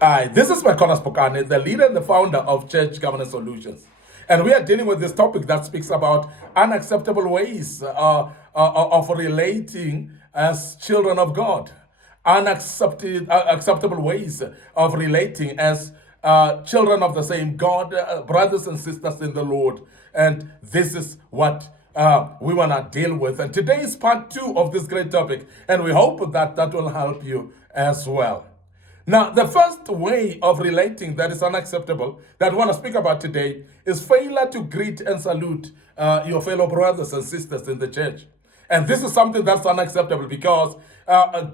Hi, this is MIcornus, Phokane, the leader and the founder of Church Governance Solutions. And we are dealing with this topic that speaks about unacceptable ways of relating as children of God. Acceptable ways of relating as children of the same God, brothers and sisters in the Lord. And this is what we want to deal with. And today is part 2 of this great topic. And we hope that that will help you as well. Now, the first way of relating that is unacceptable that I want to speak about today is failure to greet and salute your fellow brothers and sisters in the church. And this is something that's unacceptable because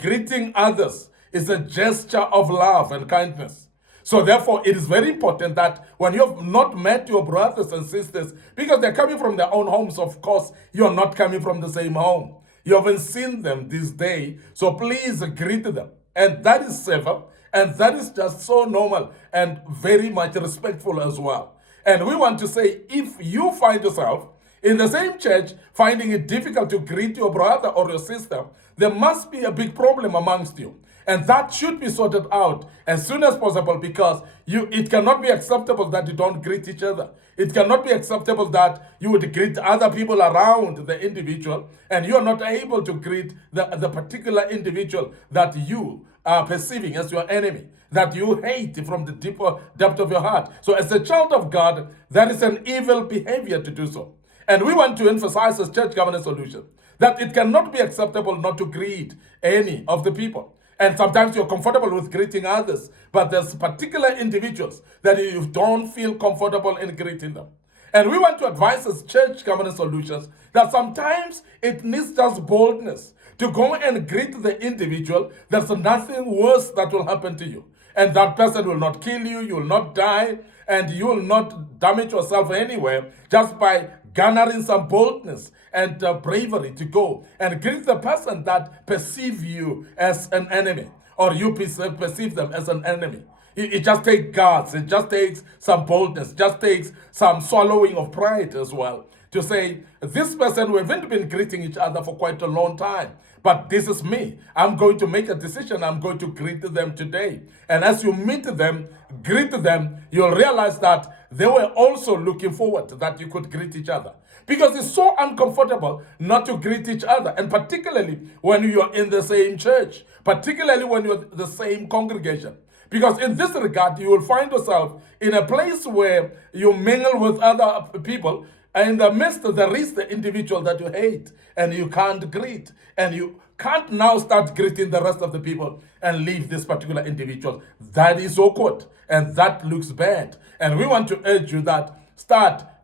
greeting others is a gesture of love and kindness. So therefore, it is very important that when you have not met your brothers and sisters, because they're coming from their own homes, of course, you're not coming from the same home. You haven't seen them this day, so please greet them. And that is civil, and that is just so normal and very much respectful as well. And we want to say, if you find yourself in the same church finding it difficult to greet your brother or your sister, there must be a big problem amongst you. And that should be sorted out as soon as possible, because it cannot be acceptable that you don't greet each other. It cannot be acceptable that you would greet other people around the individual and you are not able to greet the particular individual that you are perceiving as your enemy, that you hate from the deeper depth of your heart. So as a child of God, that is an evil behavior to do so. And we want to emphasize as Church Governance Solution that it cannot be acceptable not to greet any of the people. And sometimes you're comfortable with greeting others, but there's particular individuals that you don't feel comfortable in greeting them. And we want to advise as Church Governance Solutions that sometimes it needs just boldness to go and greet the individual. There's nothing worse that will happen to you. And that person will not kill you, you will not die, and you will not damage yourself anywhere just by garnering some boldness and bravery to go and greet the person that perceive you as an enemy, or you perceive them as an enemy. It just takes guts, it just takes some boldness, it just takes some swallowing of pride as well, to say, this person, we haven't been greeting each other for quite a long time, but this is me. I'm going to make a decision. I'm going to greet them today. And as you meet them, greet them, you'll realize that they were also looking forward that you could greet each other. Because it's so uncomfortable not to greet each other. And particularly when you're in the same church, particularly when you're the same congregation. Because in this regard, you will find yourself in a place where you mingle with other people, and in the midst there is the individual that you hate and you can't greet. And you can't now start greeting the rest of the people and leave this particular individual. That is awkward and that looks bad. And we want to urge you that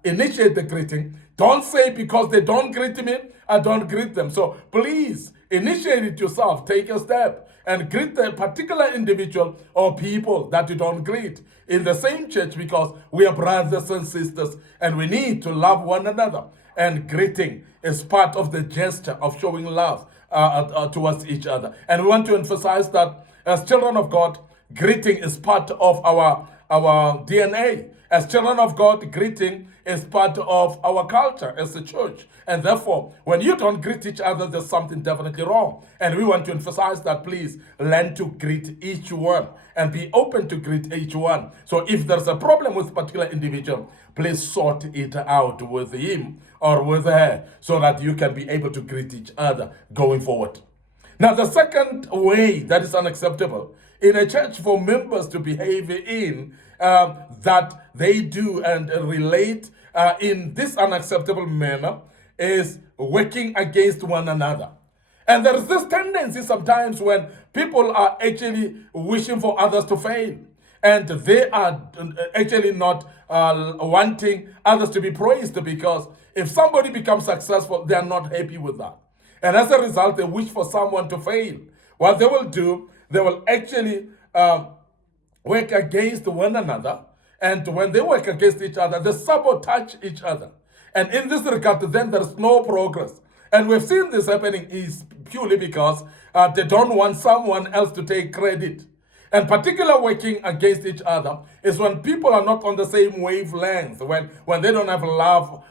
initiate the greeting. Don't say, because they don't greet me, I don't greet them. So please initiate it yourself. Take a step and greet the particular individual or people that you don't greet in the same church, because we are brothers and sisters and we need to love one another. And greeting is part of the gesture of showing love towards each other. And we want to emphasize that as children of God, greeting is part of our DNA. As children of God, greeting is part of our culture as a church. And therefore, when you don't greet each other, there's something definitely wrong. And we want to emphasize that please learn to greet each one and be open to greet each one. So if there's a problem with a particular individual, please sort it out with him or with her so that you can be able to greet each other going forward. Now, the second way that is unacceptable in a church for members to behave in that they do and relate in this unacceptable manner is working against one another. And there is this tendency sometimes when people are actually wishing for others to fail, and they are actually not wanting others to be praised, because if somebody becomes successful, they are not happy with that. And as a result, they wish for someone to fail. What they will do, they will actually work against one another. And when they work against each other, they sabotage each other. And in this regard, then there's no progress. And we've seen this happening is purely because they don't want someone else to take credit. And particular working against each other is when people are not on the same wavelength, when they don't have love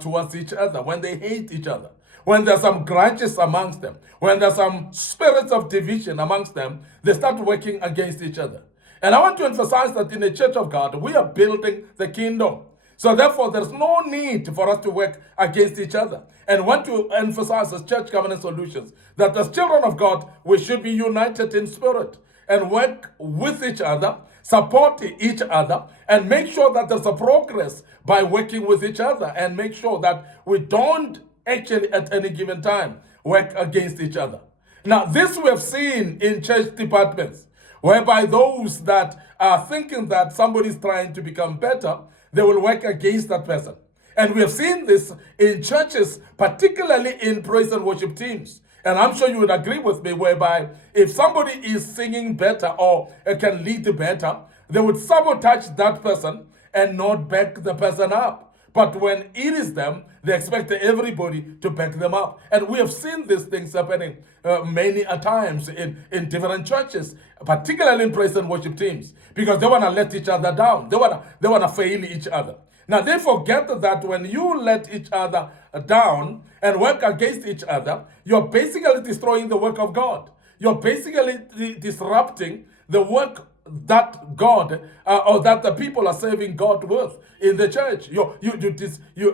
towards each other, when they hate each other, when there's some grudges amongst them, when there's some spirits of division amongst them, they start working against each other. And I want to emphasize that in the church of God, we are building the kingdom. So therefore, there's no need for us to work against each other. And want to emphasize as Church Covenant Solutions that as children of God, we should be united in spirit and work with each other, support each other, and make sure that there's a progress by working with each other, and make sure that we don't actually at any given time work against each other. Now, this we have seen in church departments, whereby those that are thinking that somebody's trying to become better, they will work against that person. And we have seen this in churches, particularly in praise and worship teams. And I'm sure you would agree with me, whereby if somebody is singing better or can lead better, they would sabotage that person and not back the person up. But when it is them, they expect everybody to back them up. And we have seen these things happening many a times in different churches, particularly in praise and worship teams, because they want to let each other down. They want to fail each other. Now, they forget that when you let each other down and work against each other, you're basically destroying the work of God. You're basically disrupting the work that God or that the people are serving God with in the church. You're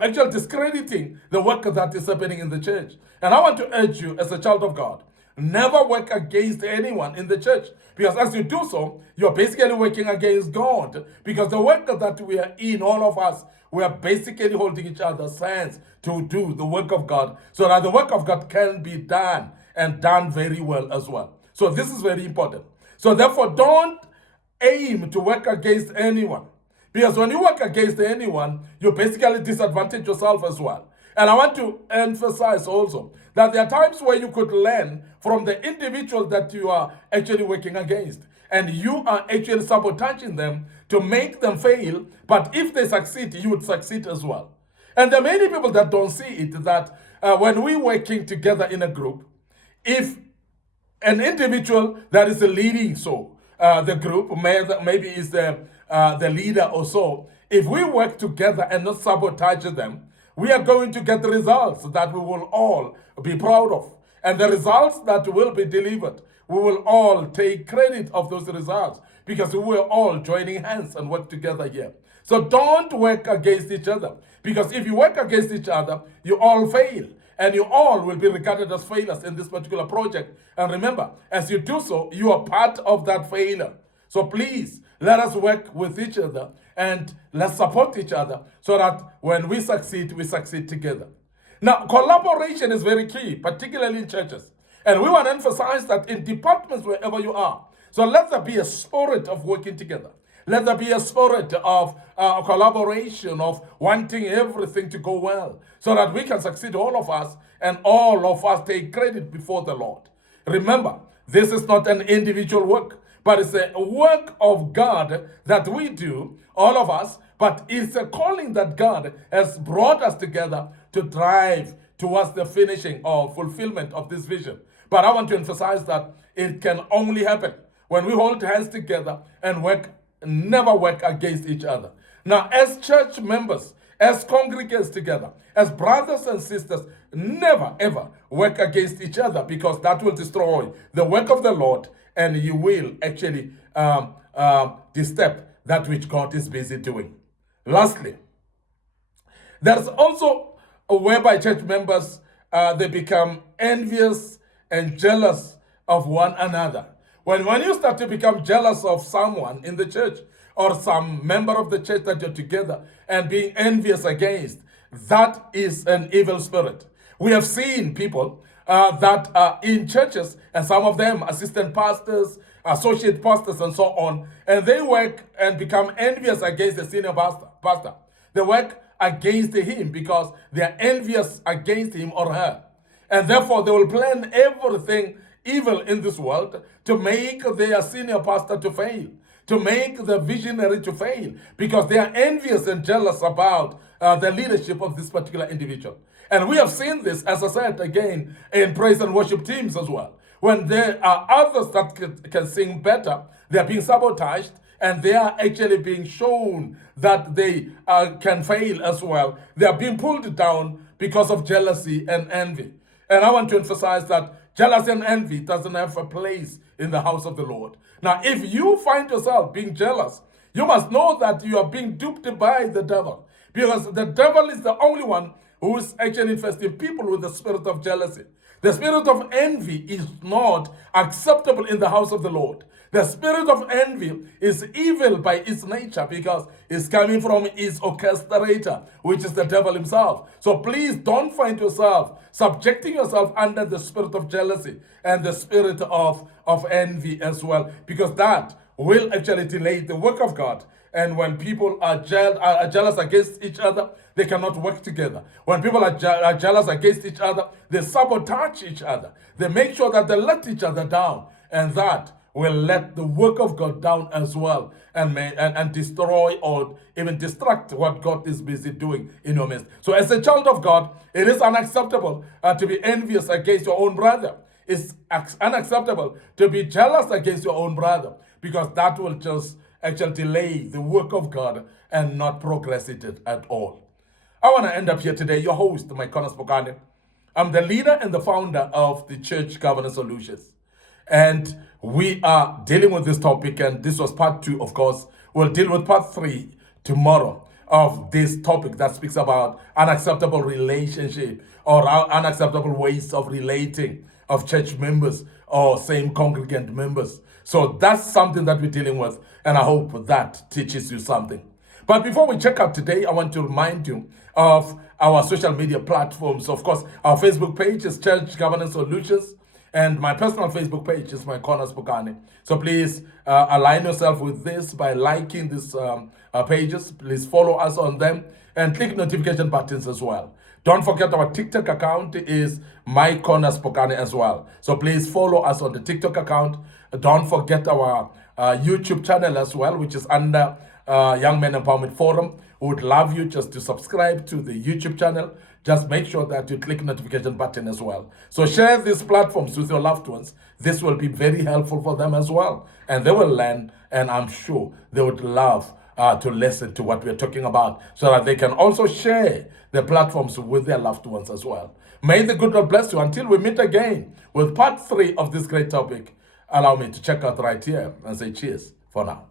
actually discrediting the work that is happening in the church. And I want to urge you as a child of God, never work against anyone in the church, because as you do so, you're basically working against God, because the work that we are in, all of us, we are basically holding each other's hands to do the work of God, so that the work of God can be done and done very well as well. So this is very important. So therefore, don't aim to work against anyone, because when you work against anyone, you basically disadvantage yourself as well. And I want to emphasize also that there are times where you could learn from the individual that you are actually working against, and you are actually sabotaging them to make them fail. But if they succeed, you would succeed as well. And there are many people that don't see it, that when we're working together in a group, if an individual that is leading the group, maybe is the leader or so, if we work together and not sabotage them, we are going to get results that we will all be proud of. And the results that will be delivered, we will all take credit of those results, because we are all joining hands and work together here. So don't work against each other, because if you work against each other, you all fail. And you all will be regarded as failures in this particular project. And remember, as you do so, you are part of that failure. So please, let us work with each other and let's support each other, so that when we succeed together. Now, collaboration is very key, particularly in churches. And we want to emphasize that in departments, wherever you are. So let there be a spirit of working together. Let there be a spirit of collaboration, of wanting everything to go well, so that we can succeed, all of us, and all of us take credit before the Lord. Remember, this is not an individual work, but it's a work of God that we do, all of us, but it's a calling that God has brought us together to drive towards the finishing or fulfillment of this vision. But I want to emphasize that it can only happen when we hold hands together and never work against each other. Now, as church members, as congregants together, as brothers and sisters, never ever work against each other, because that will destroy the work of the Lord, and you will actually disturb that which God is busy doing. Lastly, there's also a whereby church members they become envious and jealous of one another. When you start to become jealous of someone in the church, or some member of the church that you're together, and being envious against, that is an evil spirit. We have seen people that are in churches, and some of them assistant pastors, associate pastors, and so on, and they work and become envious against the senior pastor. They work against him because they are envious against him or her. And therefore, they will plan everything evil in this world to make their senior pastor to fail, to make the visionary to fail, because they are envious and jealous about the leadership of this particular individual. And we have seen this, as I said again, in praise and worship teams as well. When there are others that can sing better, they are being sabotaged, and they are actually being shown that they can fail as well. They are being pulled down because of jealousy and envy. And I want to emphasize that jealousy and envy doesn't have a place in the house of the Lord. Now, if you find yourself being jealous, you must know that you are being duped by the devil, because the devil is the only one who is actually infesting people with the spirit of jealousy. The spirit of envy is not acceptable in the house of the Lord. The spirit of envy is evil by its nature, because it's coming from its orchestrator, which is the devil himself. So please don't find yourself subjecting yourself under the spirit of jealousy and the spirit of envy as well, because that will actually delay the work of God. And when people are jealous against each other, they cannot work together. When people are jealous against each other, they sabotage each other. They make sure that they let each other down. And that will let the work of God down as well, and destroy or even distract what God is busy doing in your midst. So as a child of God, it is unacceptable to be envious against your own brother. It's unacceptable to be jealous against your own brother, because that will just actually delay the work of God and not progress it at all. I want to end up here today, your host, MIcornus Phokane. I'm the leader and the founder of the Church Governance Solutions. And we are dealing with this topic, and this was part 2, of course. We'll deal with part 3 tomorrow of this topic that speaks about unacceptable relationship or unacceptable ways of relating of church members or same congregant members. So that's something that we're dealing with, and I hope that teaches you something. But before we check out today, I want to remind you of our social media platforms. Of course, our Facebook page is Church Governance Solutions, and my personal Facebook page is MIcornus Phokane. So please align yourself with this by liking these pages. Please follow us on them and click notification buttons as well. Don't forget our TikTok account is MIcornus Phokane as well. So please follow us on the TikTok account. Don't forget our YouTube channel as well, which is under Young Men Empowerment Forum. We would love you just to subscribe to the YouTube channel. Just make sure that you click notification button as well. So share these platforms with your loved ones. This will be very helpful for them as well. And they will learn, and I'm sure they would love to listen to what we're talking about, so that they can also share the platforms with their loved ones as well. May the good Lord bless you until we meet again with part 3 of this great topic. Allow me to check out right here and say cheers for now.